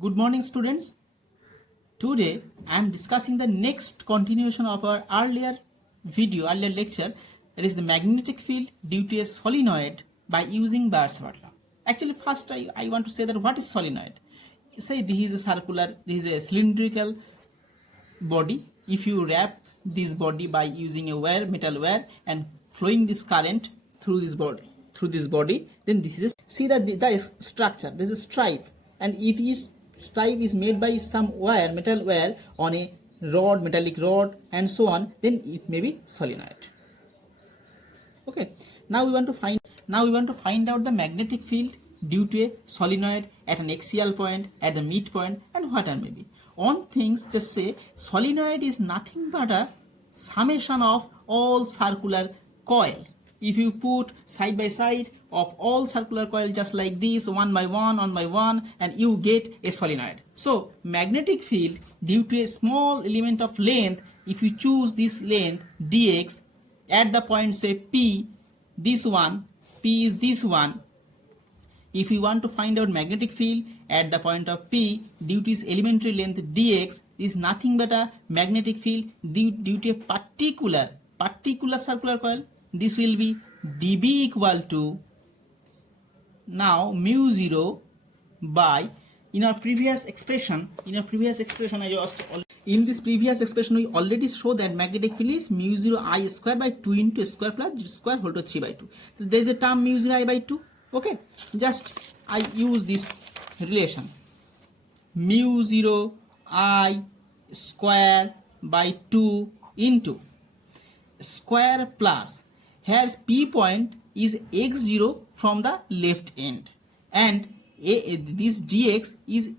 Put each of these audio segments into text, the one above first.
Good morning, students. Today I am discussing the next continuation of our earlier lecture, that is the magnetic field due to a solenoid by using Biot-Savart law. Actually, first I want to say that what is solenoid? Say this is a cylindrical body. If you wrap this body by using a metal wire, and flowing this current through this body, then this is see that the structure. This is stripe, and if this stripe is made by some metal wire on a metallic rod, and so on, then it may be solenoid. Okay. Now we want to find out the magnetic field due to a solenoid at an axial point, at the midpoint, and whatever may be. On things, just say solenoid is nothing but a summation of all circular coil. If you put side by side of all circular coil just like this, one by one, and you get a solenoid. So magnetic field due to a small element of length, if you choose this length dx at the point, say P, this one, P is this one. If you want to find out magnetic field at the point of P due to its elementary length dx, is nothing but a magnetic field due to a particular circular coil. This will be dB equal to now mu 0 by, in our previous expression we already show that magnetic field is mu 0 I square by 2 into square plus square whole to 3 by 2. So there is a term mu 0 I by 2. Okay, just I use this relation mu 0 I square by 2 into square plus, here's P point is x0 from the left end, and this dx is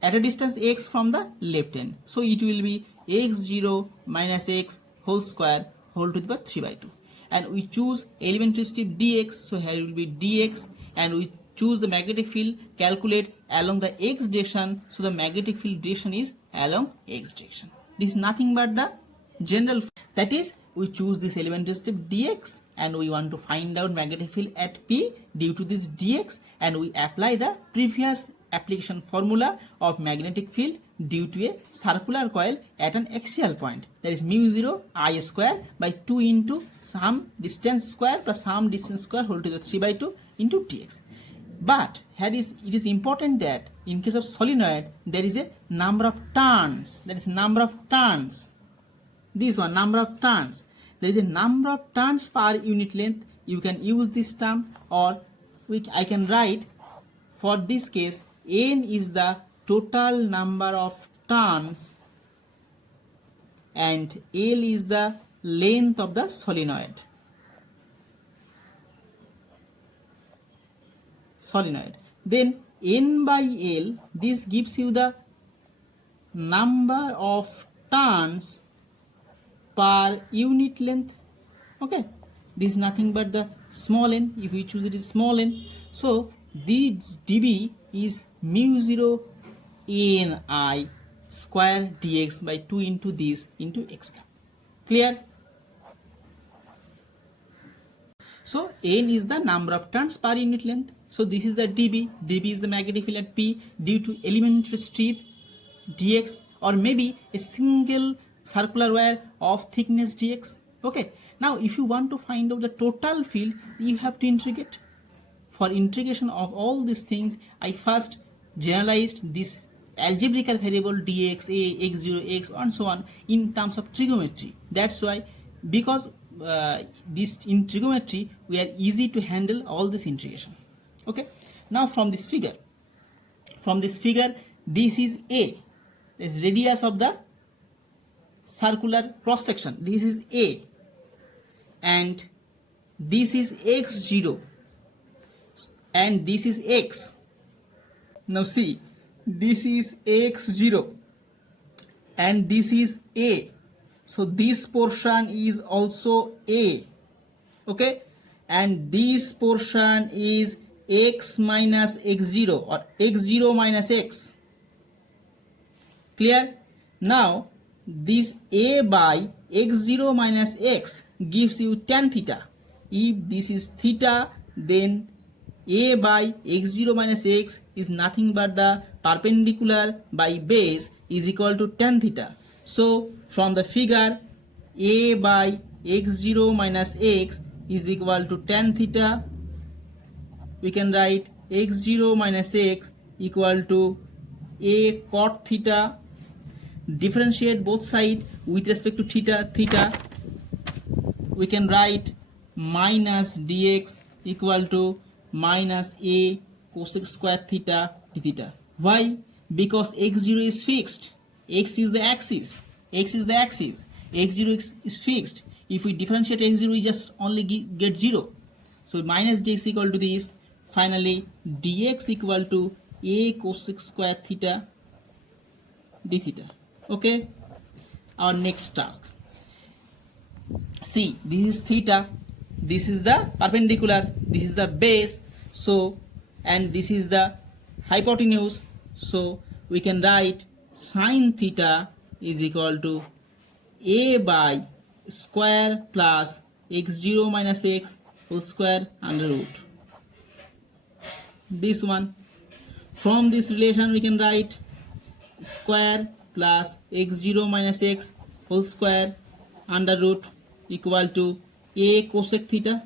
at a distance x from the left end, so it will be x0 minus x whole square whole to the power 3 by 2, and we choose elementary step dx, so here will be dx, and we choose the magnetic field, calculate along the x direction, so the magnetic field direction is along x direction. This is nothing but the general, that is, we choose this elementary step dx, and we want to find out magnetic field at P due to this dx, and we apply the previous application formula of magnetic field due to a circular coil at an axial point, that is mu 0 I square by 2 into some distance square plus some distance square whole to the 3 by 2 into dx. But it is important that in case of solenoid there is a number of turns, that is number of turns. This one, number of turns. There is a number of turns per unit length. You can use this term, or I can write, for this case, n is the total number of turns and L is the length of the solenoid. Then n by L, this gives you the number of turns per unit length. Okay, this is nothing but the small n. If we choose it is small n, so this dB is mu 0 ni square dx by 2 into this into x cap. Clear? So n is the number of turns per unit length. So this is the dB. dB is the magnetic field at P due to elementary strip dx, or maybe a single circular wire of thickness dx. Okay, now if you want to find out the total field, you have to integrate. For integration of all these things, I first generalized this algebraical variable dx, a, x0, x, and so on in terms of trigonometry. That's why, because this in trigonometry we are easy to handle all this integration. Okay, now from this figure, this is a, this radius of the circular cross section, this is a, and this is x0, and this is x. Now see, this is x0 and this is a, so this portion is also a. Okay, and this portion is x minus x0, or x0 minus x. Clear? Now this a by x0 minus x gives you tan theta. If this is theta, then a by x0 minus x is nothing but the perpendicular by base is equal to tan theta. So from the figure, a by x0 minus x is equal to tan theta. We can write x0 minus x equal to a cot theta. Differentiate both sides with respect to theta. We can write minus dx equal to minus a cosec square theta d theta. Why? Because x0 is fixed. X is the axis. x0 is fixed. If we differentiate x0, we just only get 0. So minus dx equal to this. Finally, dx equal to a cosec square theta d theta. Okay, our next task. See, this is theta, this is the perpendicular, this is the base, so, and this is the hypotenuse. So we can write sine theta is equal to a by square plus x0 minus x whole square under root. This one, from this relation we can write square plus x0 minus x whole square under root equal to a cosec theta.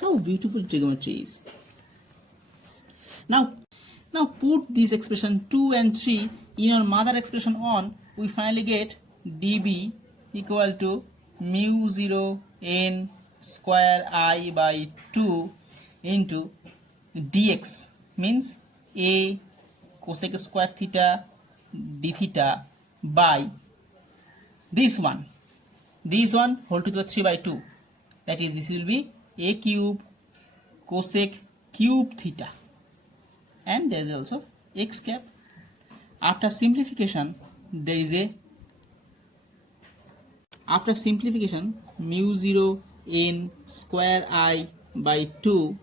How beautiful trigonometry is. Now put this expression 2 and 3 in our mother expression on, we finally get dB equal to mu 0 n square I by 2 into dx, means a cosec square theta d theta by this one whole to the 3 by 2, that is, this will be a cube cosec cube theta, and there is also x cap. After simplification mu 0 n square I by 2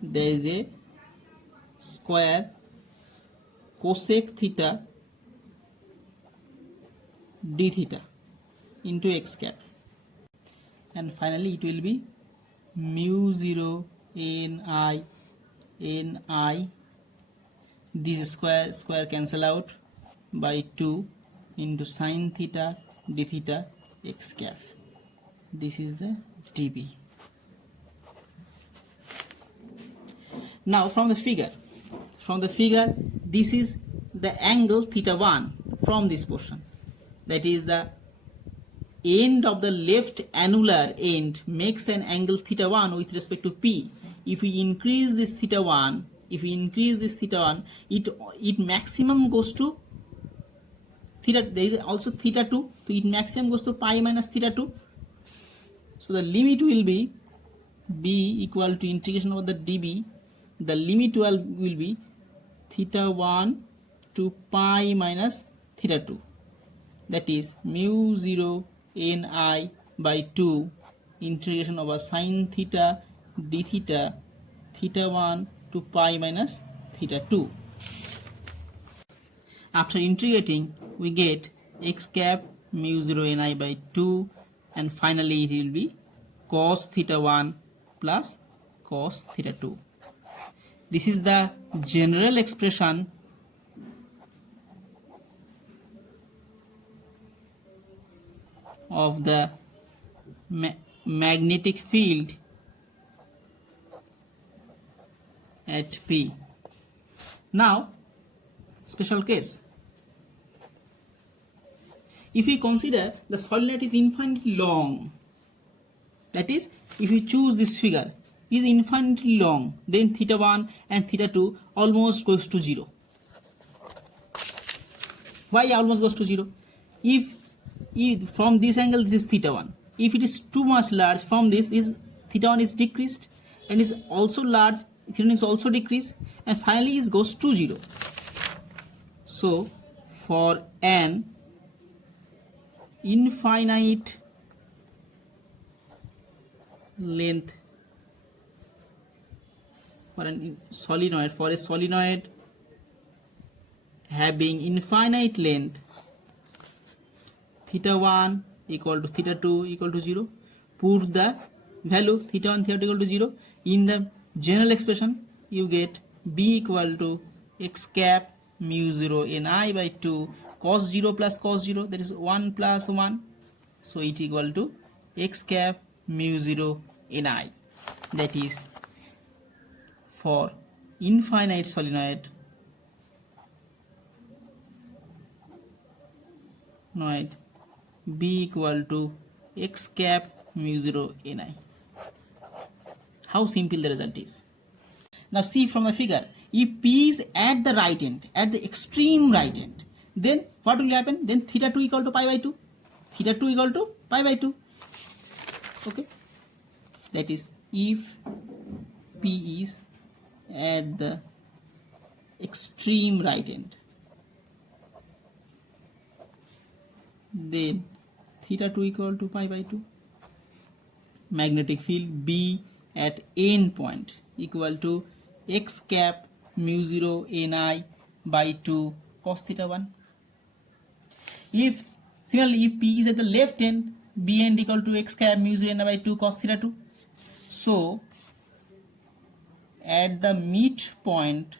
there is a square cosec theta d theta into x cap, and finally it will be mu 0 n I, this square cancel out, by 2 into sine theta d theta x cap. This is the dB. Now from the figure, this is the angle theta 1 from this portion, that is the end of the left annular end makes an angle theta 1 with respect to P. If we increase this theta 1, it maximum goes to theta. There is also theta 2, so it maximum goes to pi minus theta 2. So the limit will be b equal to integration of the dB. The limit will be theta 1 to pi minus theta 2, that is mu 0 ni by 2 integration over sine theta d theta, theta 1 to pi minus theta 2. After integrating, we get x cap mu 0 ni by 2, and finally it will be cos theta 1 plus cos theta 2. This is the general expression of the magnetic field at P. Now, special case. If we consider the solenoid is infinitely long, that is, if we choose this figure, is infinitely long, then theta 1 and theta 2 almost goes to 0. Why almost goes to 0? If from this angle this is theta 1, if it is too much large, from this is theta 1 is decreased, and is also large, theta 1 is also decreased, and finally it goes to 0. So for an infinite length, for a solenoid having infinite length theta 1 equal to theta 2 equal to 0. Put the value theta 1 theta 2 equal to 0 in the general expression. You get b equal to x cap mu 0 ni by 2 cos 0 plus cos 0, that is 1 plus 1, so it equal to x cap mu 0 ni. That is for infinite solenoid b equal to x cap mu 0 ni. How simple the result is. Now see from the figure, if p is at the right end, at the extreme right end, then what will happen? Then theta 2 equal to pi by 2. Theta 2 equal to pi by 2. Okay. That is, if p is at the extreme right end, then theta 2 equal to pi by 2. Magnetic field B at end point equal to x cap mu 0 ni by 2 cos theta 1. If similarly, if p is at the left end, b end equal to x cap mu 0 ni by 2 cos theta 2. So at the midpoint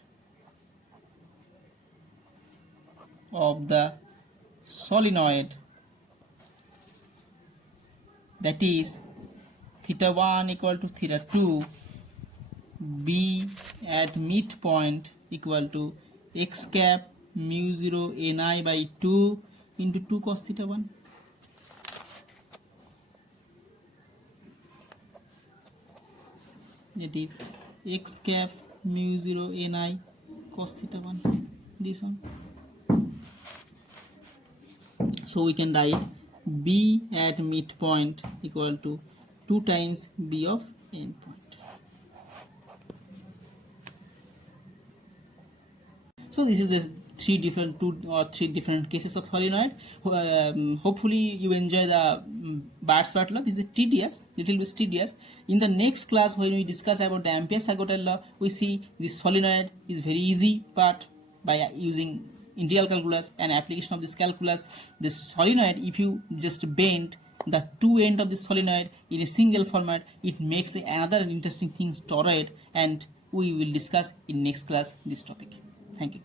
of the solenoid, that is theta 1 equal to theta 2, b at midpoint equal to x cap mu 0 ni by 2 into 2 cos theta 1. That is x cap mu 0 ni cos theta 1, this one. So we can write b at midpoint equal to 2 times b of endpoint. So this is the two or three different cases of solenoid. Hopefully you enjoy the Bart's-Watt law. This is little bit tedious. In the next class, when we discuss about the Ampere-Sargotel law, we see this solenoid is very easy part by using integral calculus and application of this calculus. This solenoid, if you just bend the two end of the solenoid in a single format, it makes another interesting thing toroid, and we will discuss in next class this topic. Thank you.